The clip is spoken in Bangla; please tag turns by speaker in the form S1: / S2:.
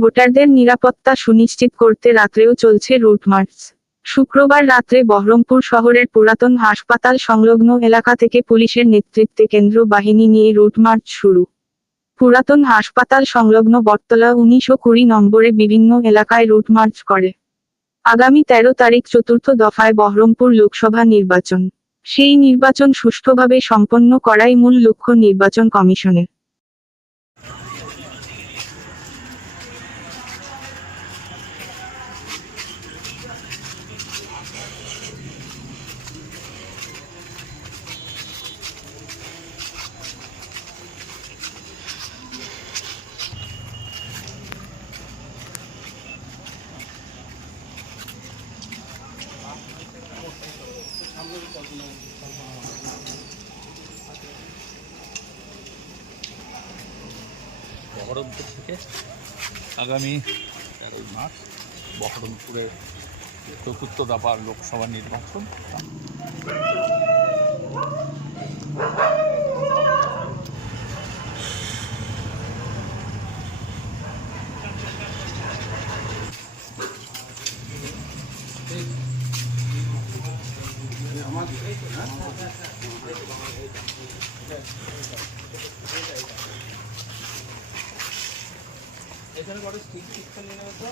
S1: ভোটারদের নিরাপত্তা সুনিশ্চিত করতে রাত্রেও চলছে রুট মার্চ। শুক্রবার রাত্রে বহরমপুর শহরের পুরাতন হাসপাতাল সংলগ্ন এলাকা থেকে পুলিশের নেতৃত্বে কেন্দ্র বাহিনী নিয়ে রুট মার্চ শুরু। পুরাতন হাসপাতাল সংলগ্ন বটতলা উনিশশো কুড়ি নম্বরে বিভিন্ন এলাকায় রুট মার্চ করে। আগামী তেরো তারিখ চতুর্থ দফায় বহরমপুর লোকসভা নির্বাচন। সেই নির্বাচন সুষ্ঠুভাবে সম্পন্ন করাই মূল লক্ষ্য নির্বাচন কমিশনের।
S2: বহরমপুর থেকে আগামী তেরোই মার্চ বহরমপুরের চতুর্থ দাবার লোকসভা নির্বাচন।
S3: এখানে কটা স্টিক স্টিকটা নিয়ে নেবে তো